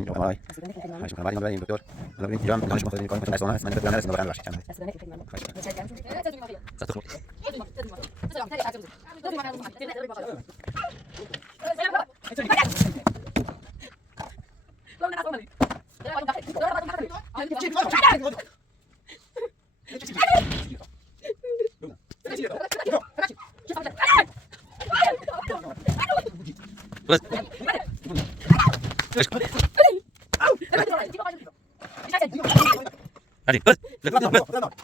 این جو امارای خواهش میکنم. بعد اینو ببریم دکتر. حالا ببین اینجا هم دانش مختلف کار میکنه. درسام هست. من دکتر نرسیدم واقعا بخشید چند خواهش بس Allez, bas, vas-y,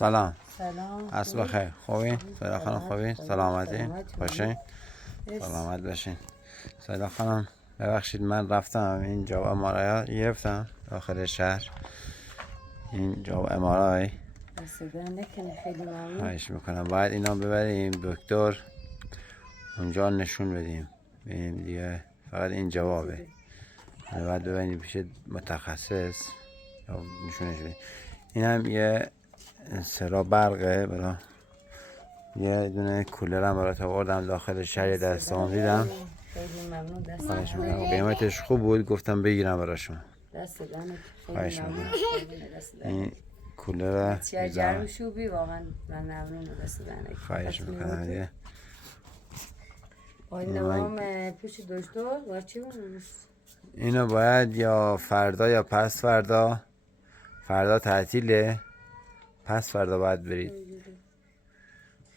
سلام. سلام. عصر بخیر. خوبین؟ سایلا خانم خوبین؟ سلامتی؟ باشین؟ سلامت باشین. سایلا خانم ببخشید من رفتم این جواب امارای گرفتم داخل شهر. این جواب امارای خیلی ممنون. خواهش میکنم. باید اینا ببریم دکتر اونجا نشون بدیم ببینیم دیگه. فقط این جوابه. باید ببریم پیش متخصص یا نشونش بدیم. این هم یه سرا برقه برای یه دونه کولر هم برای آوردم داخل شهر دستام دیدم. خیلی ممنون. خواهش میکنم. قیمتش خوب بود گفتم بگیرم براشون. دست دهنت. خواهش میکنم. این کولر گرم شوبی واقعا من ممنونم. دست دهنت. خواهش میکنم دیگه. آینده پیش دکتر و چی بود؟ اینو باید یا فردا یا پس فردا. فردا تعطیله. پس فردا باید برید.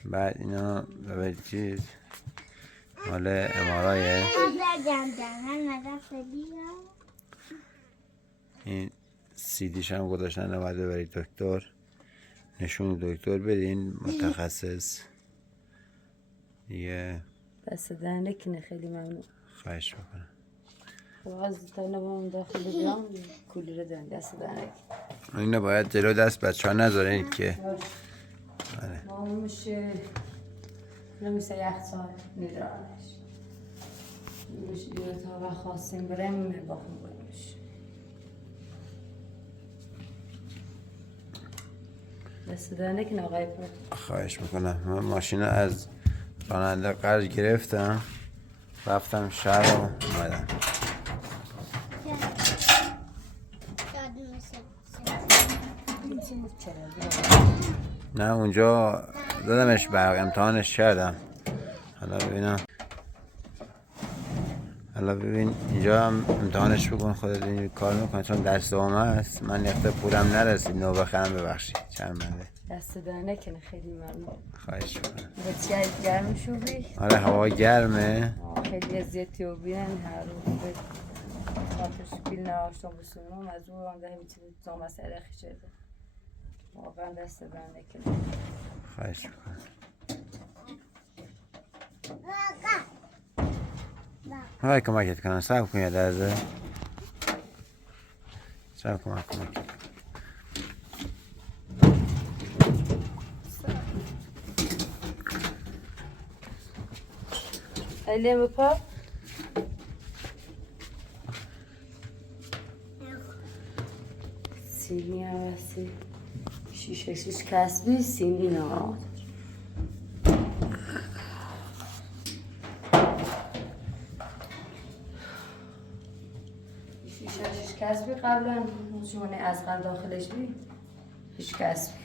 بعد اینا به چیز مال امارایه. این سیدیش هم گذاشتن باید ببرید دکتر نشون دکتر بدین متخصص دیگه. دست دهنه کنه. خیلی ممنون. خواهش میکنم. باز تنبام داخل بیام کولر دهن دست دهنه. اینو باید جلو دست بچه ها نذارین که ماموشه نمیشه یخچال نیرانش میشه دیگه تا وقت خواستیم برم باخم بایمش. دست دهنه کنه آقای پرد. خواهش میکنم. من ماشین از راننده قرض گرفتم رفتم شهر و اومدم. نه اونجا دادمش برق امتحانش کردم. حالا ببینم. حالا ببین اینجا هم امتحانش بکن خودت این کار میکنه چون دست دوم هست. من یخته پولم نرسید نو بخرم ببخشید چرمنده. دست دهنه کنه. خیلی ممنون. خواهش میکنم. بچه گرم شوبی. آره هوا گرمه. خیلی ازیتی و بینن هر روز به خاطرش بیل نواشتم بسونم از او هم ده میتونی زام از سرخی شده. واقعا دست دهنه کنه. خواهش میکنم. های کمکت کنم. صبر کن یه لحظه. صبر کن کمکت کنم. خیلی بپا سینی هستی شیش کسبی سینی نه شیش کسبی قبلا شونه از قند داخلش بی هیچ کسبی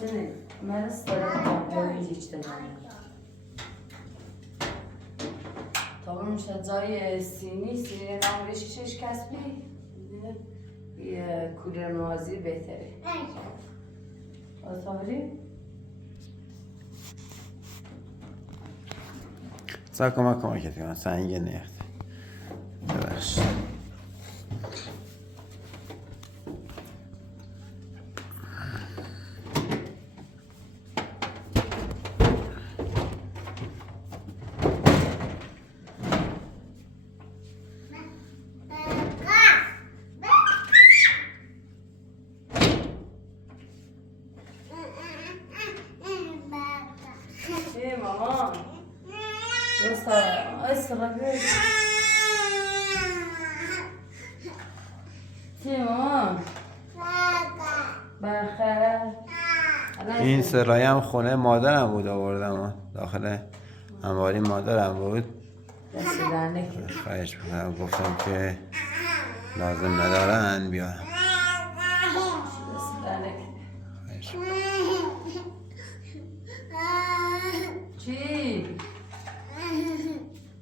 چنه من استرام جایی هیچ دنیا طبعا شجای سینی نامش شش کسبی یه کولر موازی بهتره آسابری سا کمکت کنم سنگ نیخت ببخش مامان استرابی چی مامان بخیر این سرایه هم خونه مادرم بود آوردم داخل انباری مادرم بود خواهش میکنم گفتم که لازم ندارن بیارم خواهش میکنم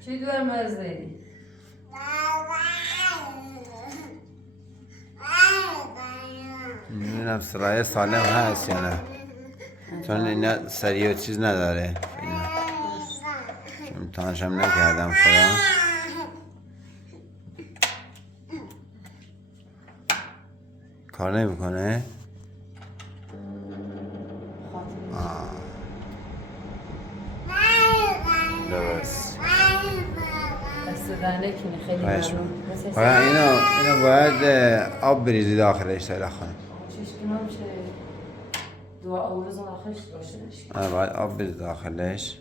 چی دور مزدی؟ میدونم سرایه سالم هست یا نه چون اینا سریع و چیز نداره امتحانشم نکردم خدا کار نمیکنه درست خیلی اینو باید آب بریزی داخلش سایلا خانم باید آب بریزی داخلش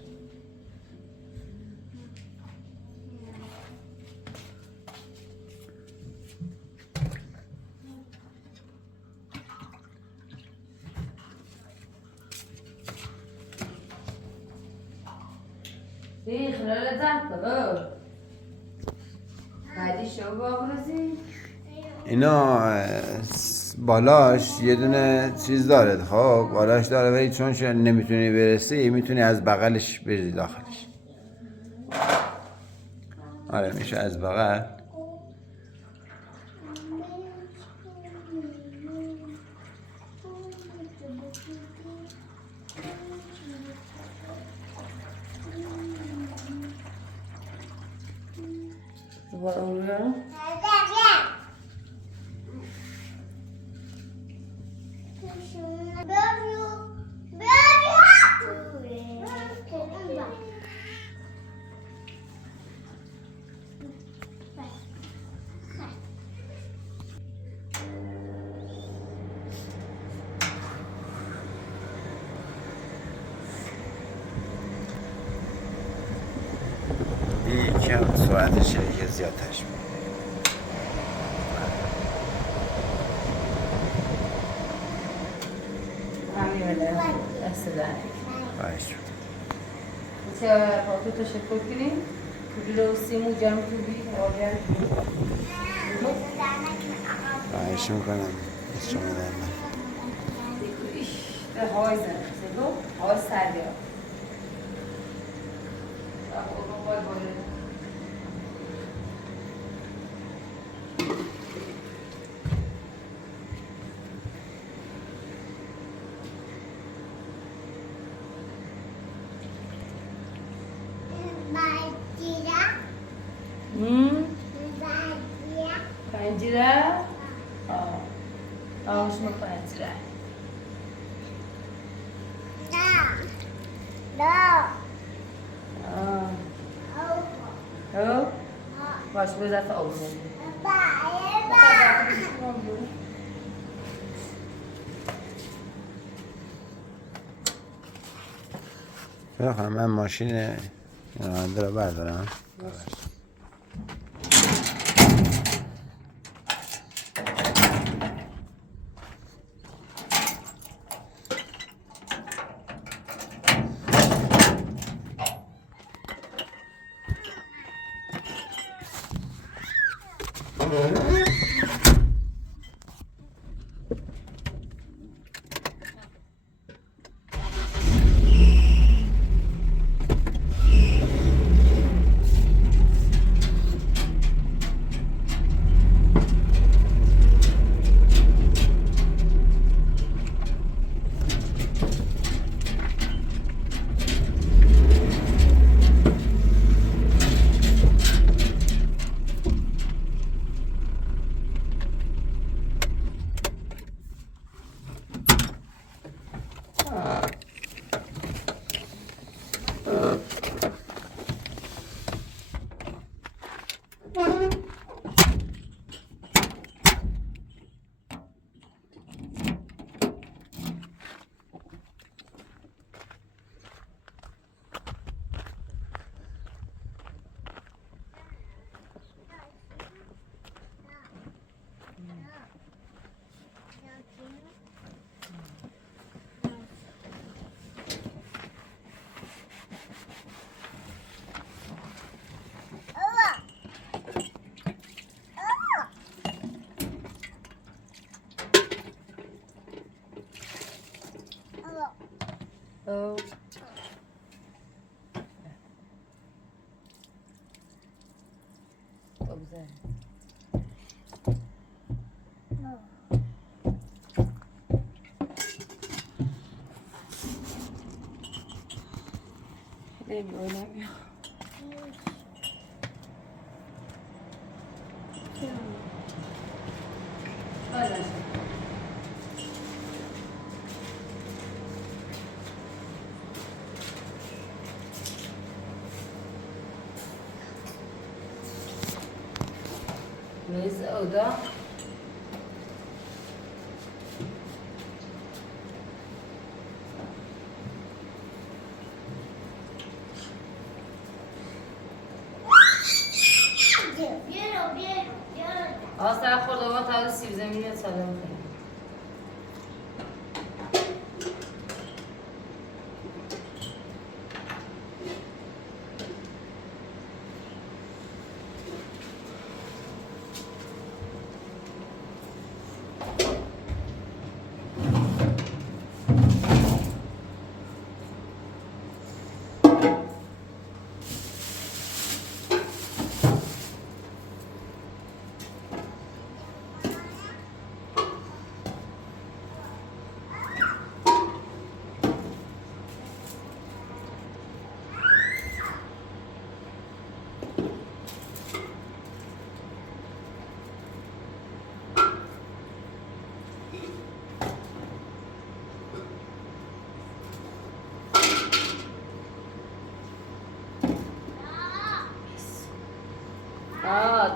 خلال زن بعدی شو بابرزی اینا بالاش یه دونه چیز داره خب بالاش داره ولی چون نمیتونی برسی میتونی از بغلش بریزی داخلش آره میشه از بغل یکم سرعت شریک زیادش بود باش چه پاکو تشکر کنیم کلی رو سیمو جمع کنیم باش میکنم شما درم به هوای زنده هوای سردی ها پنجره آوشما پنجره باش بذار آب بخوام من ماشین راننده رو بردارم. او بگذار نمی‌اونم میز اودا آسر خورد آقا تا سیب زمینی سالم خیلی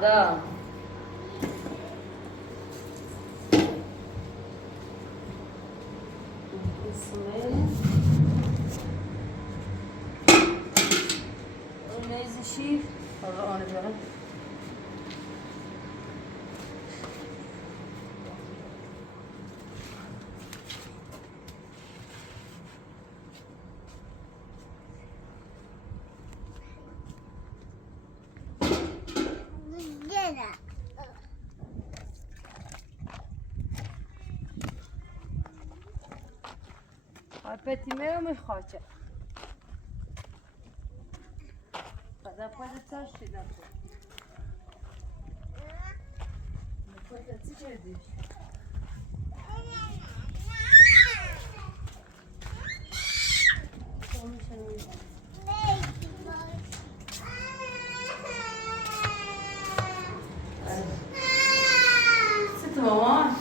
دا میز شیف آقا آن بیارم Petime mi хоче? Когда пойдет царши на то. Не пойдет царши. Sit mama.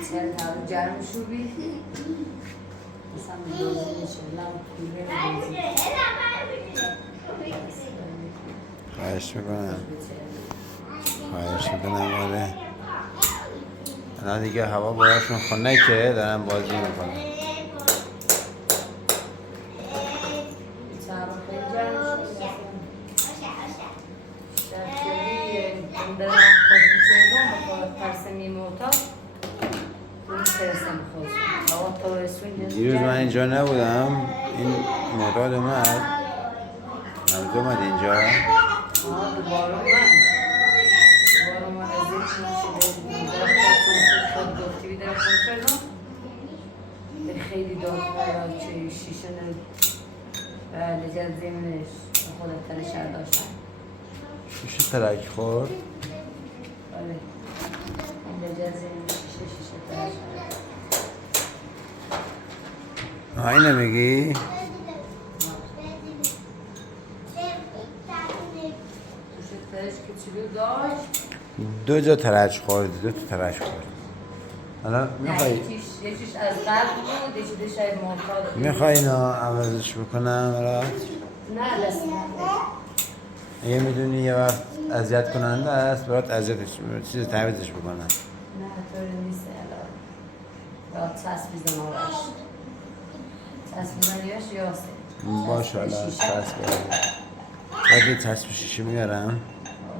içeri tabi gelmiş o bir. İnsan bir gözünü şundan bir خواهش میکنم خواهش میکنم آره الان دیگه هوا براشون خنک که دارن بازی میکنن دیروز من اینجا نبودم این معتاد اومد نمزه اومد اینجا دوباره من از این خود گفتی بیدر خود شدم خیلی داد چه شیشن لجت زمینش خودت تنشر داشتن شیشه ترک خورد آره لجت زمینش شیشه تنشر اینو میگی؟ دو جا ترج خورد دو تا ترج خورد حالا یکیش از قلب بود یکیش از معتاد میخوای اینا عوضش بکنم برات؟ نه لسه اگه میدونی یه وقت اذیت کننده است برات اذیتش چیز تعویضش بکنم نه طوری نیست الان چسب بیزن آرش چسب بیزنیش یاسه باشه الان چسب باید یه چسب شیشه میارم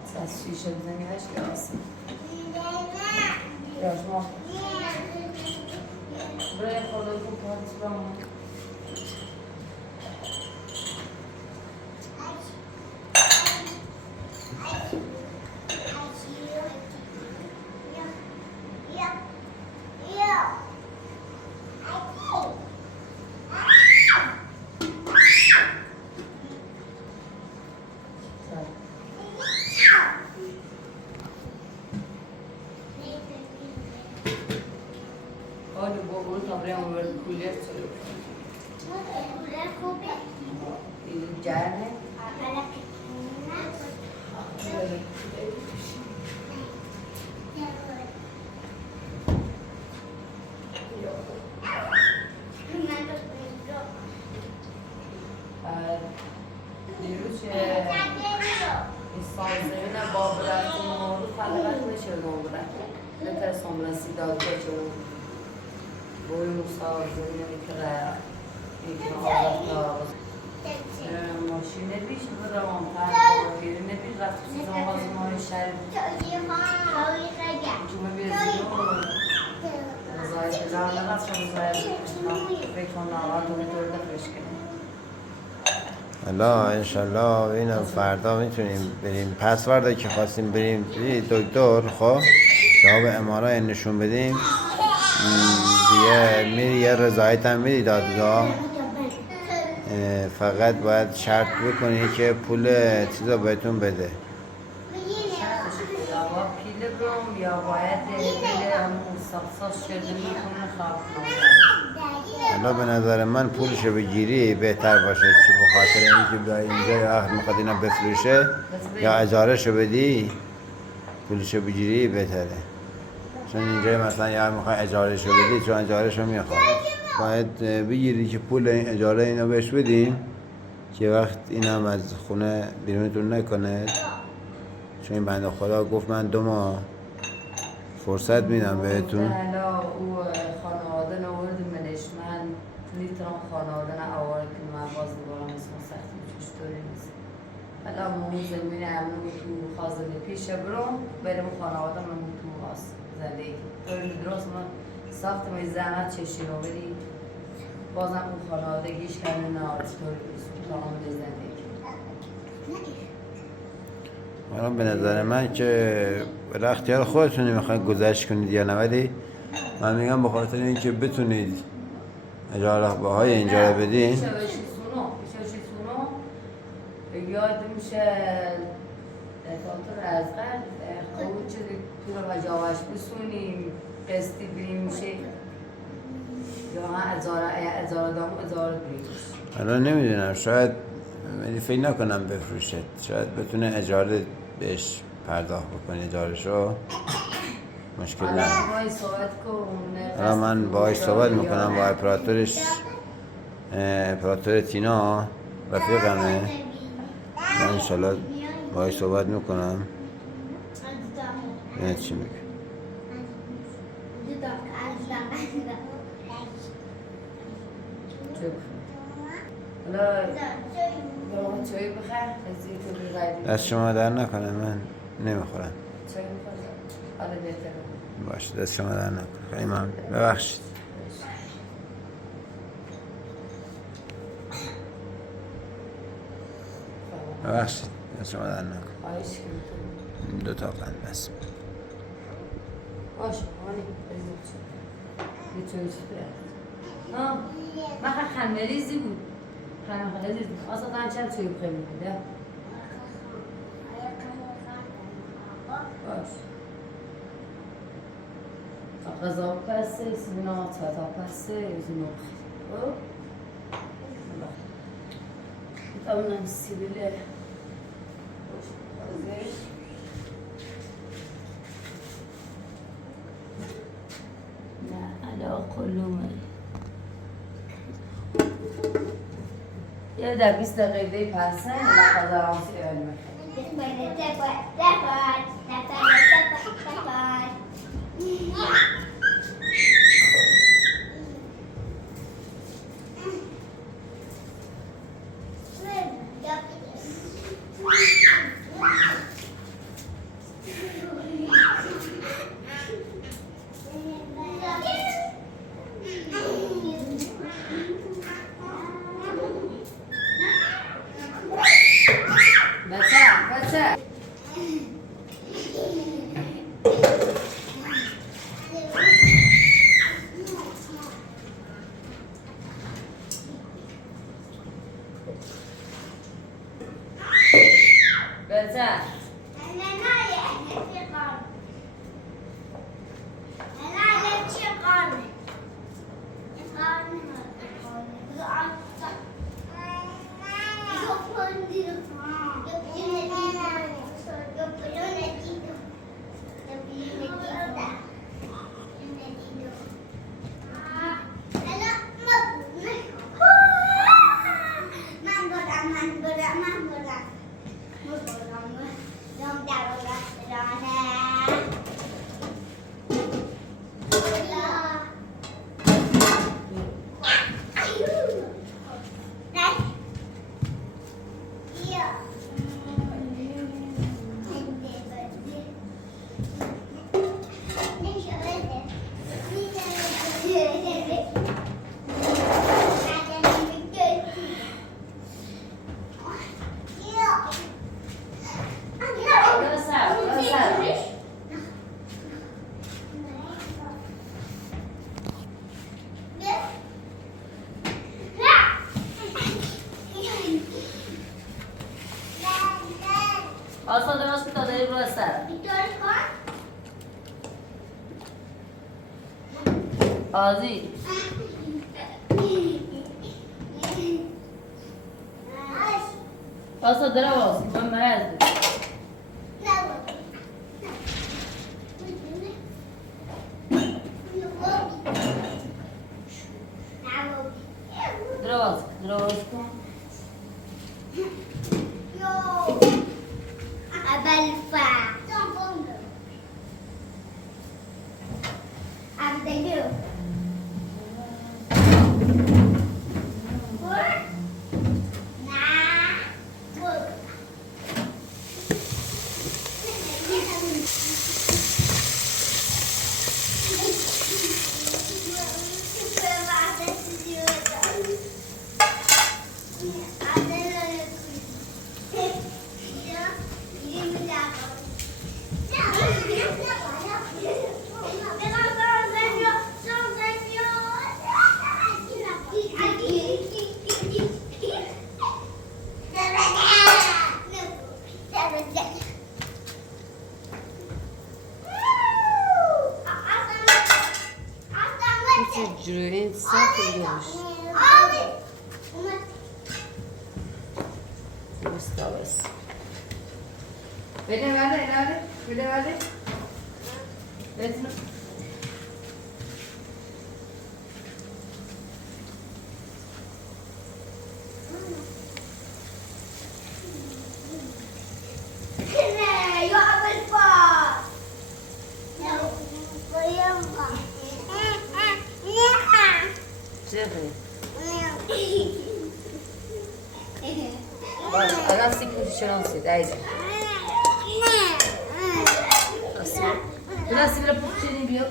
چسب شیشه بیزنیش یاسه یاش ما برای خدا رو پاتی بامون Olha o bolo também é um colher e já né دیروز insan üzerine bıraktım onu falan başladı onu bıraktım. Ne ters sonrası da geçiyor. Boyum sağlığı ne kadar ماشین بیش بودم تایر نبی رفت چیزا آزمای شهر چون بیزیم رضای جان نقص رضای فکر کنم آقا دکتر دفرش کنیم حالا انشالله ببینم فردا میتونیم بریم پسورده که خواستیم بریم دکتر خب جواب امارای نشون بدیم دیگه میری یه رضایت هم میری دادگاه فقط باید شرط بکنی که پول چیزا بهتون بده پیل برم یا باید برم ساخصاص شده میکنه خواب حالا به نظر من پولشو بگیری بهتر باشه چه بخاطر اینکه بیای اینجا یا آخر میخواد اینا بفروشه یا اجارهشو بدی پولشو بگیری بهتره چون اینجا مثلا یا میخوای اجارهشو بدی چون اجارهشو میخواد باید بگیری که پول این اجاره اینو بهش بدیم که وقت اینم از خونه بیرونتون نکنه چون این بنده خدا گفت من 2 ماه فرصت میدم بهتون او خانواده نورد منش من نیترم خانواده نه آوار که من باز دوباره اسم سختی چشتوری نیست حالا مون زمین امنو تو خازنه پیش برم بریم خانواده من تو هست زندگی طوری درست من ساختم این زحمت چشیرو ولی بازم اون خانوادگیش کنه نه طوری نیست تو عامل زندگی حالا به نظر من که به اختیار خودتون میخواید گذشت کنید یا نه ولی من میگم به خاطر اینکه بتونید اجاره باهای اینجا رو بدین یاد میشه دفاتر از قبل قبول چیزی تو رو وجاوش بسونیم قسطی بریم میشه یا ها ازار دام ازار بریم حالا نمیدونم شاید فکر نکنم بفروشه شاید بتونه اجاره بهش پرداخت بکنه اجارهشو مشکل حالا نداره. باید صحبت کن. حالا من باهاش صحبت میکنم با اپراتور تینا رفیقمه. من انشالله باهاش صحبت میکنم ببینید چی میگه. حالا برای چایی بخیر از این تو بگردیم. دست شما در نکنه، من نمیخورم. چایی بخیر حالا بهتره. باشه دست شما در نکنه. خیلی ممنون. ببخشید. ببخشید دست شما در نکنه. خواهش کنم. 2 تا قند بس. باشه آنی بریزیم یه چایی چی برد من خمریزی بود خمریزی بود اصلا چند چایی بخیر میده باش تا غذا پسته سینا تا پسته ایزونو خب اونم سیبیله نه علا کلومه یه در 20 دقیقه پسته من قضا رامسی علمه بچه آسا درست که داده رو سر آزی آسا درست من مرز درست کن جوری سخت گوش بس بده بده بتونم چه باش الان سی پوزیشن هستی دایده Nasıl böyle pus ediyor?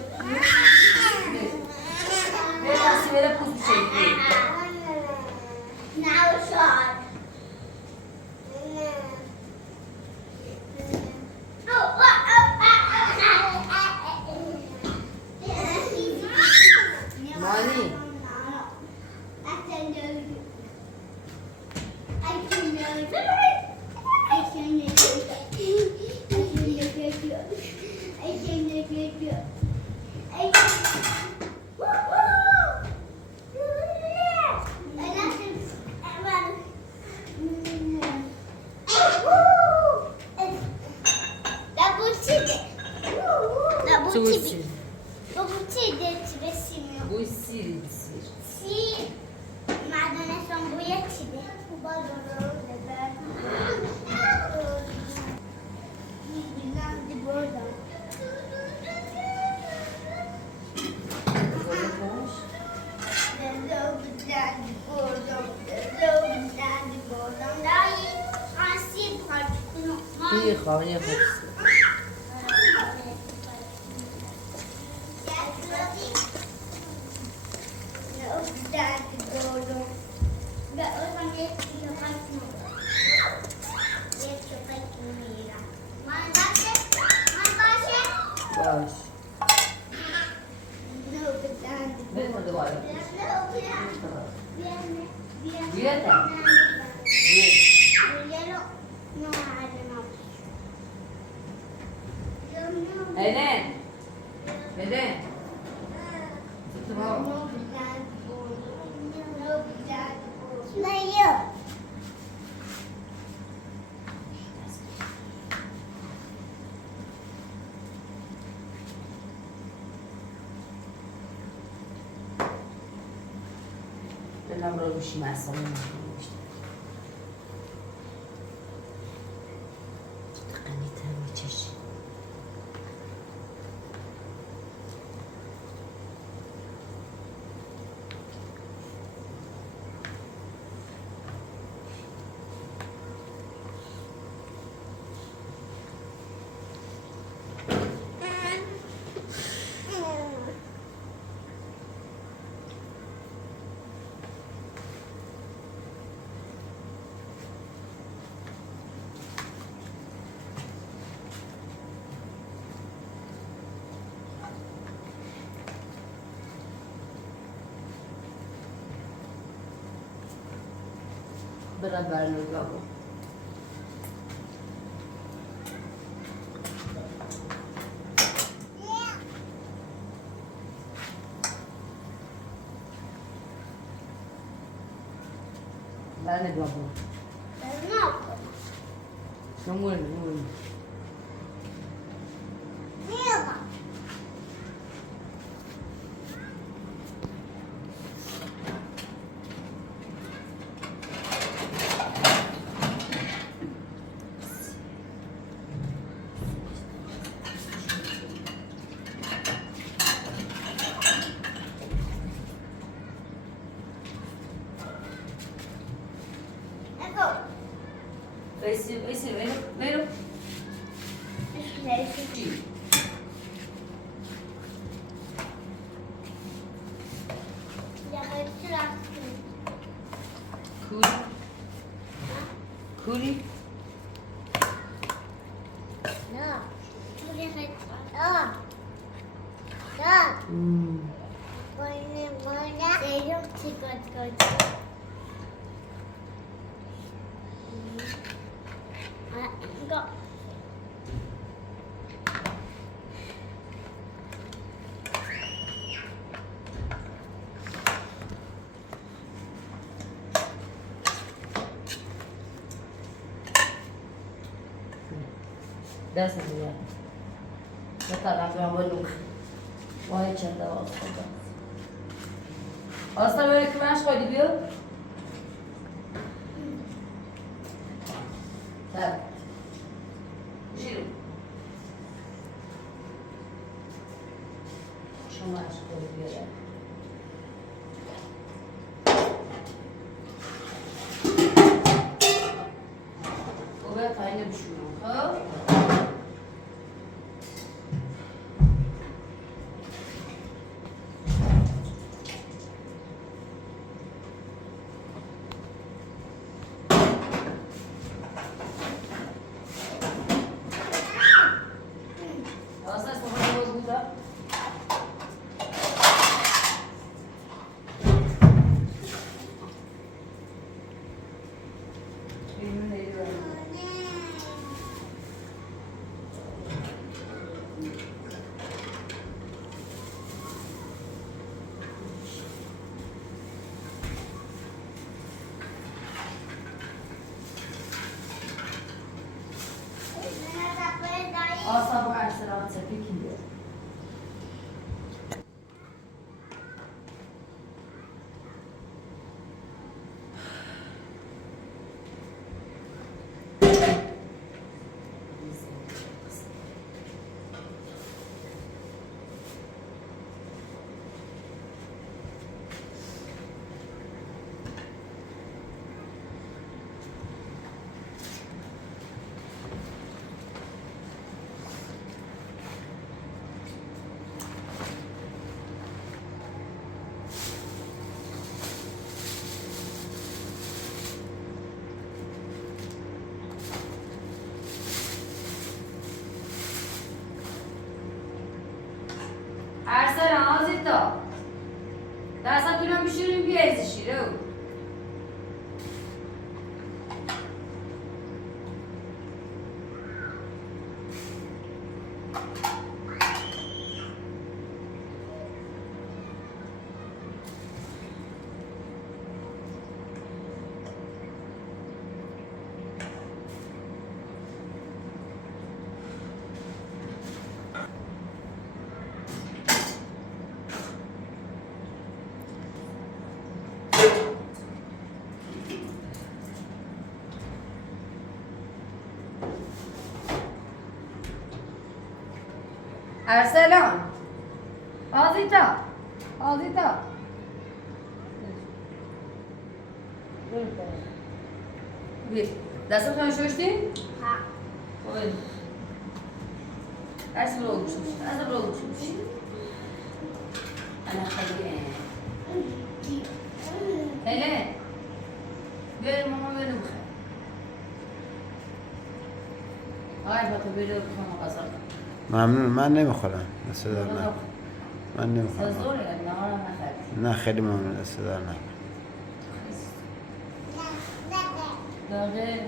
Nasıl böyle pus ediyor? Now shot. Mani. Bu Bu tipi. sil. Bu tipi resimio. Bu sil. Sì, ma non è son buietti. İyi kavga yapıyorsun. Baş. Benim adı var. Dieta. Enen. Enen. Tutma. دلم رو بشیم اصلا نمیشته قنیتر میچشی beraber lütfen. Ben de babam. Não é, não é. Esse, vero. Kuri. Go. Dessa mulher. بطلع برام بلوخ وای چنده آستا آستا بره که منش خواهی بیو tak giro شما اشکال بیاره و باید پایین بشونم خب آسا با ارسلان سپیکیه ارسلان آزیتا دستم تونم بشوریم بیایزی شیره ارسلان آزیتا آزیتا بیر دستم خواهی شوشتی؟ ها خوبه دست برو بشوش دست برو بشوش انا خیلی هله بیاری ماما بینو بخیر آقای با تو بیرو بخوام قصار ممنون من نمیخورم دست در نکن من نمیخورم زوره نهارم نخرد نه خیلی ممنون دست در نکن داغه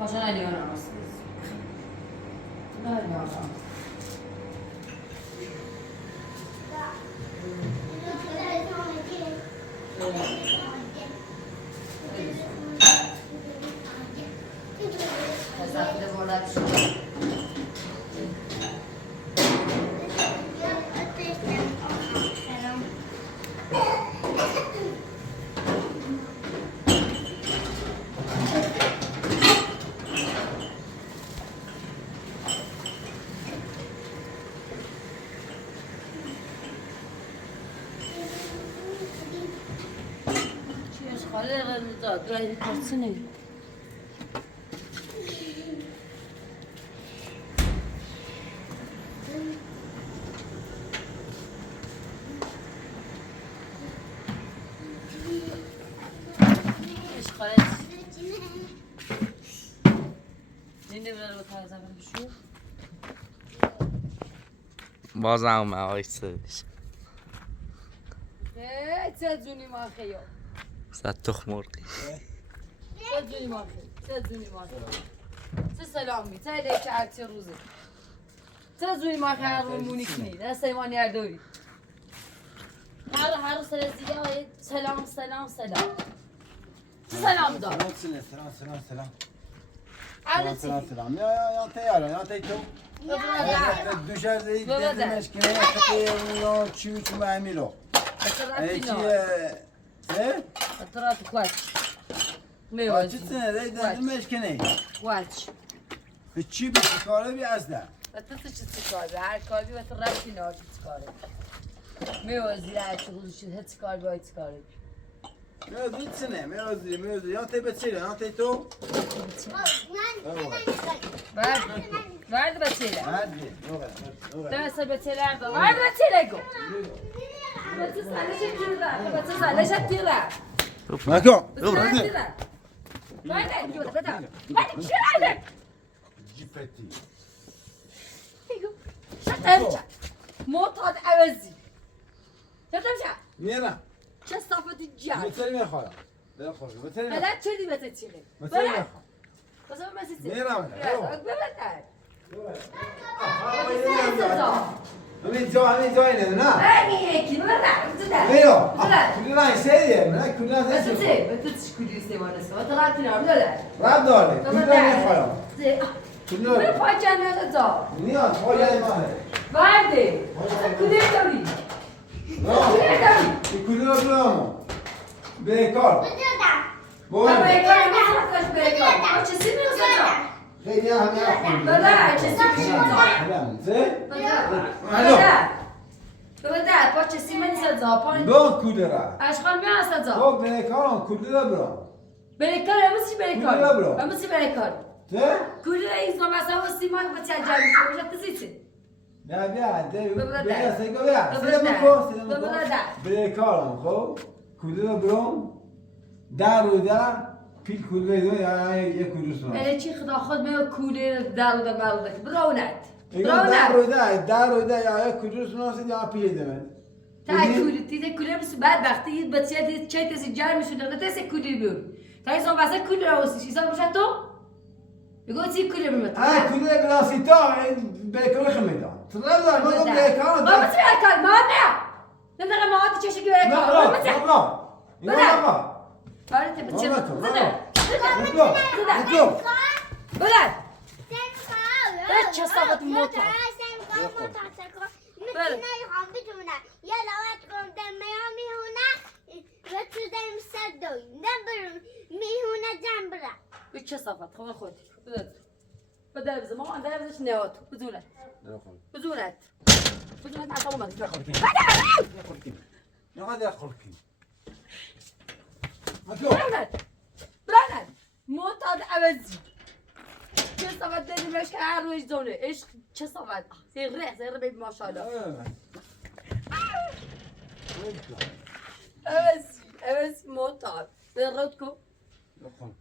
Başına ne oynamazsınız? Ne oynamazsınız? Mesafede bu arada bir şey. Gayri kaçsın بازم آقای سرش تزوني ما خيو صد تخ مرغی تزوني ما خيو تزوني ما خيو سلامي تلك عرتي روزي تزوني ما خيو روموني كني لا سيماني اردوري هارو سلازية سلام سلام سلام سلام دار سلام عرتي سلام یا تیاره یا تی تو دوشه زید دیدنش کنه یا چی چی معمیلو چیه ترى كواتش چی سنه دیدنش کنه كواتش چی بیشی کاره بی از ده تتش تسكاري هر كاري وتركي نار تسكاري میوزی هر چی روزی شد هت سکار باید سکاری میوزی سنه میوزی یا تی بچیره یا تی تو بعد بچیره هردی دست بچیره اردا بعد بچیره گو بچه سالش تیره بچه سالش تیره مکن بچه تیره بعد چی رده جیپتی شد معتاد عوضی شدم شد میرم چه صافتی جد بطری میخوام بطری بلد چدی بطه چیره بطری میخوام بسه بمسی چیره میرم ببتر همین جا اینه نه همین یکی ببتر میرو کلی رنگ سیدیه من کلی رنگ بس سیدیه چه بس کلی استوانه است تو رابطی نام داره رب داره کلی رنگ میخوام کلی من رنگ پاچه نزد نیاد پایه ماهه برده کلی داری کلی داری کلی رو برامو بیکار ما بیکار ما خواهش بیکار چه سی میرسه خیلی همه خون بده چه سی سه بده پاچه سی من سزا پایین دو کلی را اشغال می سزا تو بیکارم کلی رو برام بیکار همسی بیکار همسی بیکار سه کلی رئیس نماسه و سیمان و چه جایی شد تسیتی نه بیا ببرده. بیا سیگا بیا ببرده. سیگا ببرده. بیکارم خب کلی رو برام در و در پیل کلی دو یا یک کلی سنم اله چی خدا خود میو کوله در و در مرده براونت در و در یا یک کلی سنم یا پیش دمه تا کوله تیزه کوله بس بعد وقتی بچه دید چه تسی جر میشود نه تسی کوله بیور تا ایشون واسه کوله رو واسه چیزا روشت تو بگو چی کوله میمت کلی گلاسی تا بیکار خمیده ترى لا ما بیکار ما بس بیکار ما نه نه ما آتی چشکی بیکار ما بس لا آره تی بچه بلد چه صافت موتا چه صافت خواه خودی بدر بزن ما اندر بزنش نهات بزونت بزونت معصاب اومد نقدر خلقي برانت معتاد عوضی چه صافت داری مش که هر روش زونه عشق چه صافت زیره بید ماشاءالله عوضی معتاد زیرت کن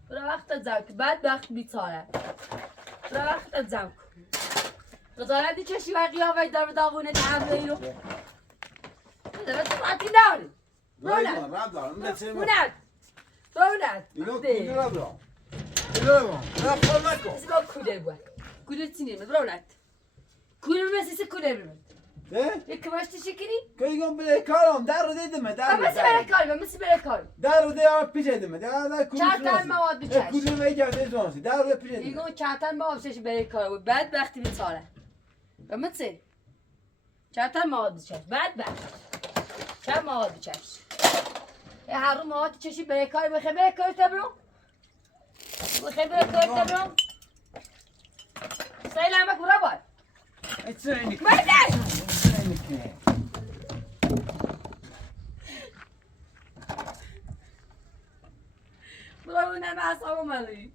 برای وقت زوک بعد وقت بیتاره برای وقت زوک بذارندی چشی و قیافه در داغونه تحمله اینو بذاره تو راتی ناری رونت کوله بود کوله تینیم رونت کوله بسیسه کوله بیمد یک کماشتی شکنی؟ كيقوم بالكارم دارو دي دم دارو مسي بالكار مسي بالكار دارو دي بيجي دم دارو كل چهارتن مواد بچش كل ما يجي دي زونسي دارو بيجي دم يقول چهارتن مواد بچش بالكار و بعد وقتی میتاره و مسي چهارتن مواد بچش بعد چه مواد بچش هر رو مواد چشی بالکار بخیر بالکار تبرو بخیر بالکار تبرو سهیلا همه کورا بار اتسرينك برونه معصابو مالی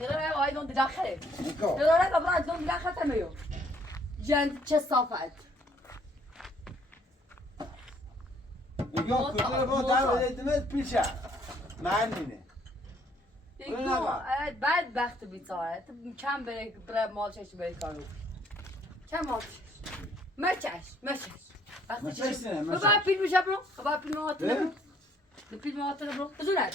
يقول هاي دون داخله يقول هذا براد دون داخله تميو جند چه صافت يقوم كل ما دارو دي دم بيجي معنينه بعد وقت بیتاره کم برای مال چش بری کارو کم مال چش مچش ما چشتنه ما بابا فیلم میشه برو بابا فیلم آتونه برو فیلم آتونه برو بزرگ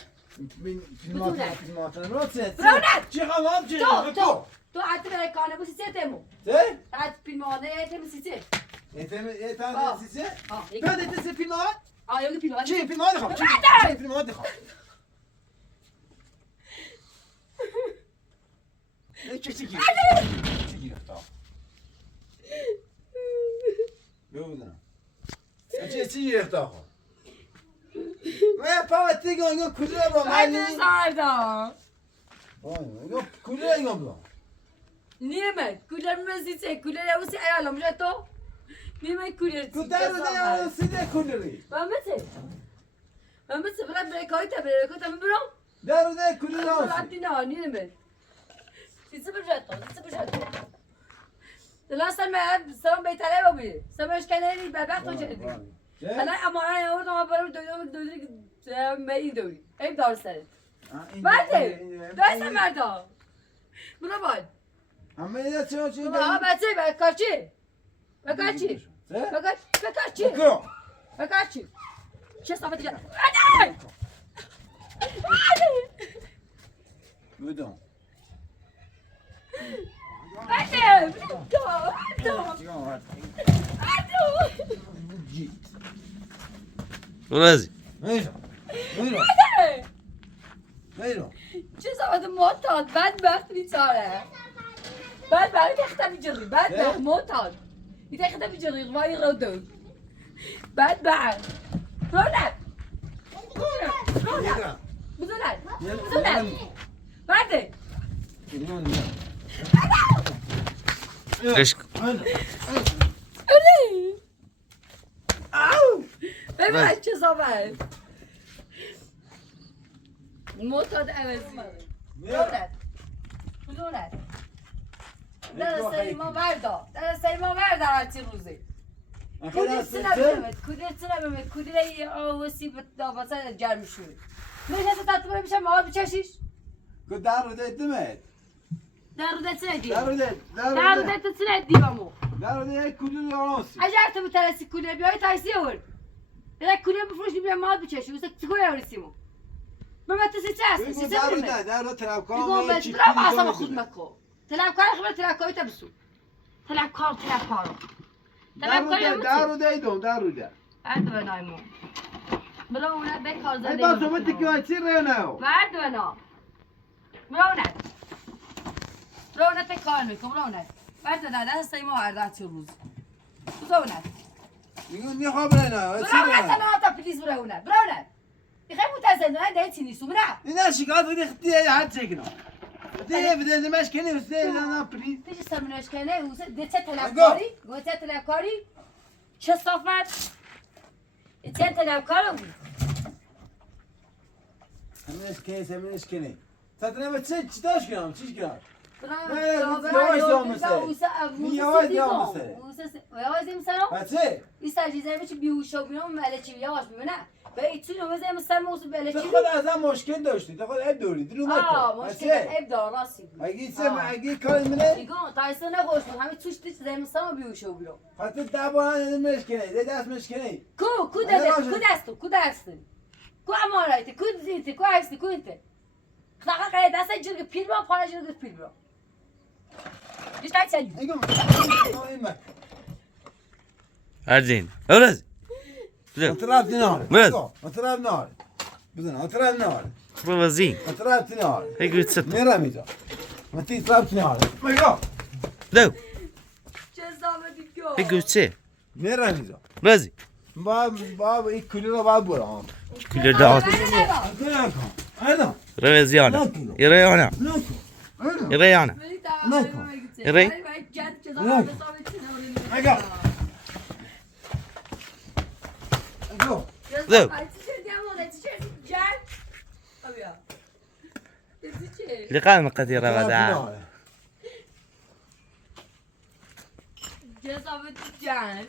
فیلماتون رو چه؟ برونت چی خواهم چی؟ تو حتی برای کانه بوسی چه تیمو چه؟ حتی فیلم آنه تیمو سی چه یه تان سیسه؟ تو دیدی سه فیلمات؟ یکی فیلم آنه چی فیلمات خواهم؟ چی فیلمات خواهم؟ چی گرفتا؟ بودم چی گرفتا خواهم؟ من فقط دیگه اینگا کجا با منی؟ حتی ساردا اینگا کجا اینگا با؟ نیمه کولر میسی چه کولر اوسی ایالا میشه تو نیمه کولر چی کدر رو دیگه سیده کلری من مثل برای بریکایت برم در رو دیگه کلری برای آسی دینا نیمه سیسه بجد دلار سلام بیتره بابی سمش کنه نی ببخت تو چه انا امانه یه دو برم دوری می دوری این دار سرت مرده دست مردا برو باید همه یه چی بابا بچه بکارچی بکارچی چه صافت دیگه بودم رازی چه صافت معتاد بدبخت بیچاره بدبخت تختم میجری بدبخت معتاد این تختم میجری وای رو دو بدبخت رونق بزنن برده رشک ببین چه صافت معتاد عوضی رونق در سری ما وردا هرچی روزی کودی آوسی به داباسه جرم شد میشه تطور میشه ما بچشیش در رو دیدمت در رو دست ندیم در رو در رو دست ندیم امو در رو دید کلری آسی اگر تو بترسی کولر بیای تایسی آورد بذار کولر بفروش بیا ما بچشی واسه چیکار ورسیمو من تو چه هستی سی سه در رو طلبکار میگم ما بس برام اصلا خود مکو طلبکار خبر طلبکاری تبسو طلبکار در رو دیدم در رو دید بعد بنایمو بلا اونه بکار زده با صحبت که چی رهنه بعد بنا رونت کار میکنم رونت بعد نه دست ما هر دست روز رونت میخوام رهنه چی رونت رهنه انا تا پلیس رونت میخوای متزن نه ده چی نیستم نه اینا شکایت بدی خدی هر چی کنم دیگه بده مشکنی وسته نه پلیس پیش سمنش کنه اوسه ده چه طلبکاری چه صافت چه طلبکاری بود همینش کنی تاتنا چی داش کنم چیش کنم بچه این سرجیزه میشه بیهوشا بیام ملچی یواش میبینه به ایتون رو بزنیم سر موسو بلچی تو خود از هم مشکل داشتی تو خود عیب داری درو نکن مشکل عیب دار راستی اگه کاری منه دیگه تایسته نگوش بود همین توش دیش زمین سما بیهوشا بیرو حتی دبانه مشکنه دست مشکنه کو امارایتی کو زیتی کو هستی کو انت خلاقا قاعد دست جرگ پیل با پالا جرگ پیل برو دیش تایت سنجو ارزین رازی اطراف نار مرد اطراف نار بزن اطراف نار بوازی اطراف نار هیچ ست میرا میجا ما تی اطراف نار میگا دو چه زامدی کو هیچ چه میرا میجا رازی باب این کلی رو باید برام کل دعوت هلا روزیانه ایرانه ایرانه ایران میگا دو لقاء قدير وداع جزابت جان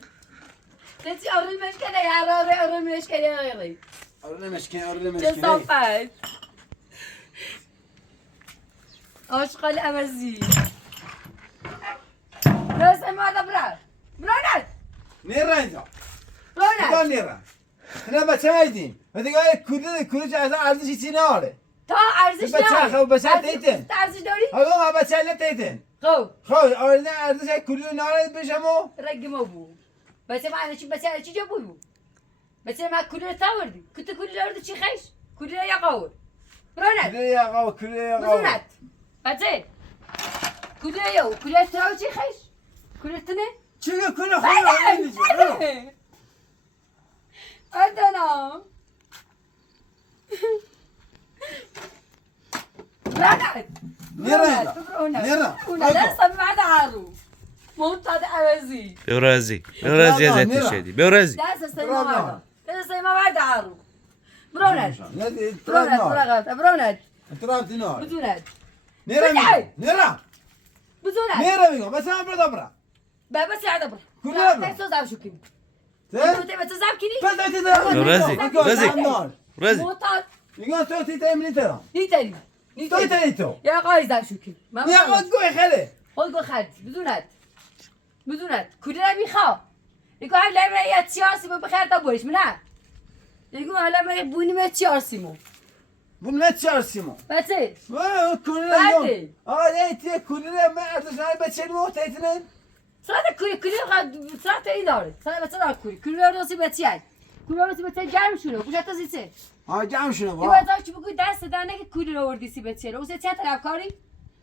تنسي أوري المشكلة يا أوري المشكلة يا غيري أوري المشكلة جزابت عشق الأمازيغ بس ما هذا براد براد نيرانجا برونت نیرم نه بچه میدیم و دیگه کوله چه اصلا ارزشی چی ناره تا ارزش نداری بچه تیتن ارزش داری؟ آقا بچه نتیتن خب خب آره ارزش کوله ناره بشمو رگی ما بو بچه من چی جا بو بچه من کوله تا وردی کت کوله ورد چی خیش کوله یا قاور برونت کوله یا بزونت بچه کوله تا چی خیش کوله تنه چیه کوله خواهی أردنا برونت نرى لا سمعت عارو منطقة أوزي بورازي يا زيت الشادي بورازي لا سيما بعد عارو برونت برونت ترابتي نار بزونت نرى بزونت بيقول بس انا بدبره بابا ساعد برا كلها لا تزعل شو كني زين انت بتزعل كني بورازي موطات يقول صوتي تايم ترى نيتني تو يا قايز شو كني يا قد قوي خلي خود خد بدونت كلنا بيخاف يقول هلا ما هي سياسي ما بخير تبوش منها يقول هلا ما يبوني ما سياسي بملت شارسيمو بس كلنا اليوم ليتي كلنا ما ارتجنا بتشيل موت اثنين صراحة كلنا صراحة إدارة صراحة بس أنا كلنا راسي بتشيل كلنا راسي بتشيل جام شنو وش هتزيد جام شنو يبغى تعرف شو بقول دست دانه که كلنا وردي سي بتشيل وش هتشيل تلعبكاري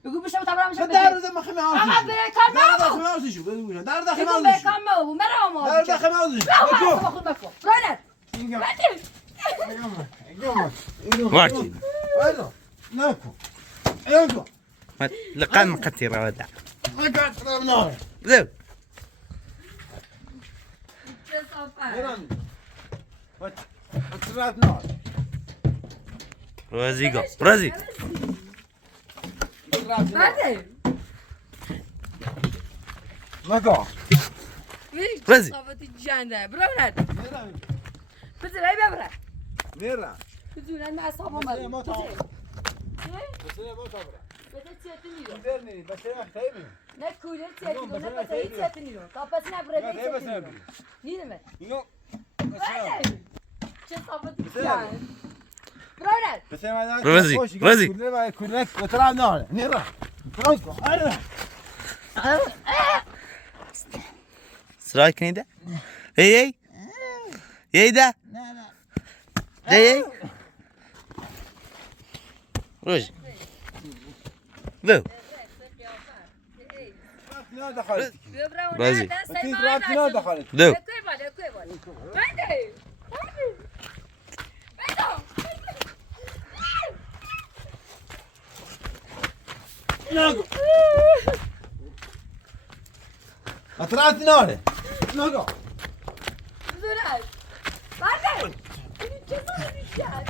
يقول بشام طبعا مش دار ده ما خمي آقا بكام دار ده ما خمي شو دار ده يقول خمي بكام ما هو مرة ما دار ده خمي لا ما خذ مفهوم رونت مارتي ايوه ناكو ايوه لقان قتيرة ودع ما قاعد تضرب نار زو تضرب نار بورازي جو بورازي بعدين ما قاعد بورازي صافت الجنة برونت بس لا يبرا نيرا بدون أن أصابه مرة ما تعرف بس هي ما تعرف بتتسيتني له درني بس هي خايبه نكولي تسيتني له نبتسيتني له طب بس نبرة بيتسيتني له نينما يو بعدين شو صافت الجنة برونت بس هي رزي كلك وتلعب نار نيرا فرانكو سرايك نيدا هي ده هي روج ذو دخلت رازي تلعب دخلت ذو طلعت نار نقع زورات بعدين شو صار الجنة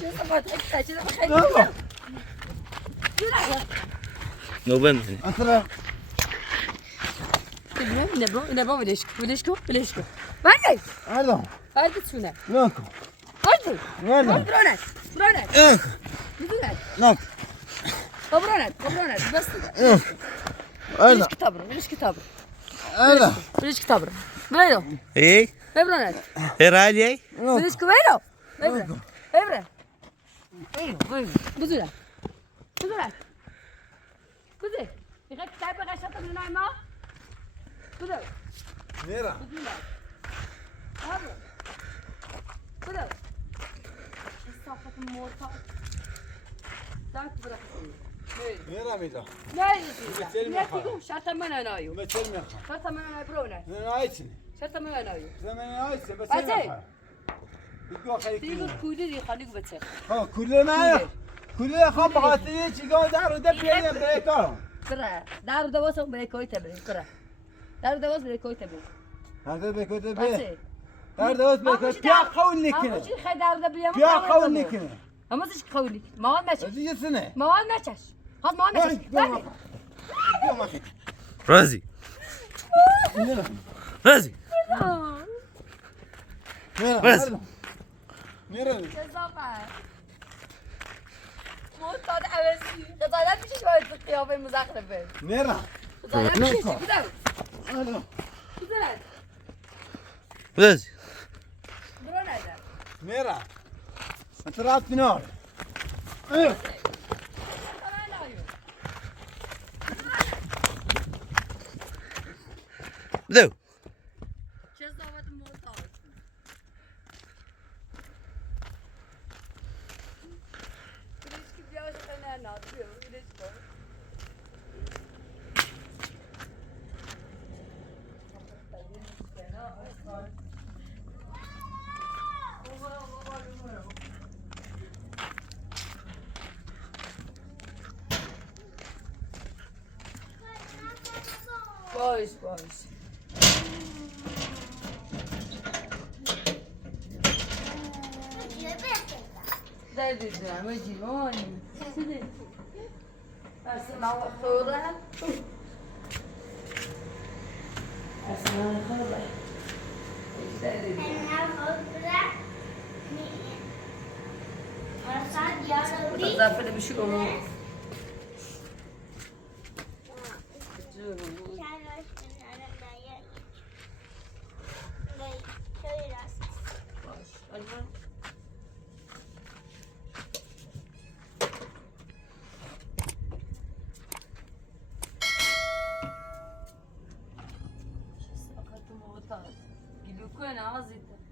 شو صفت أكثر شو صفت نقع نوبن أطلع نبغى بلشكو بعدين هذا هذا شنو نقع هذا هذا برونت بدونت نقع برونت بس كده هذا ليش كتابه هذا ليش كتابه بينو ايه برونت ايه راجي ليش كبينو بينو بدونت يخليك كتابه غشطه من نايمه بدو نيرا بدو الصفة الموطة لا تبرك نيرا ميدا لا تقوم شرطة من نايو مثل مخا شرطة من نايو برونت نايتني شرطة من نايو زمان نايتني بس أزاي؟ يقول خليك تقول كودي خليك بتصير ها كلنا خاب بغاتي تيجي دار ودبي بريكار برا دارو دوس بريكوي تبري برا دارو دوس بريكوي تبري هذا بيكو بس دبي دار دوس بيكو بيا خوني كنا شي خي دارو دبي بيا خوني كنا اما تش خوني ما هو ماشي هذه سنة ما هو ماشي هاد ما هو ماشي رازي رازي بس نيرا جزاك معتاد عوضی خجالت میشه که باید قیافه مزخرفه نرا خجالت میشه بدم آره بزرد رازی برو نده نرا انت رات بنار ايوه بدو چه صحبت معتاد بریش که بیاش خیلی ناد بیو بریش کن باش باش دادی دارم جیوانی اصلا خوره اصلا خوره دادی زفر بشو گلوکو نازیده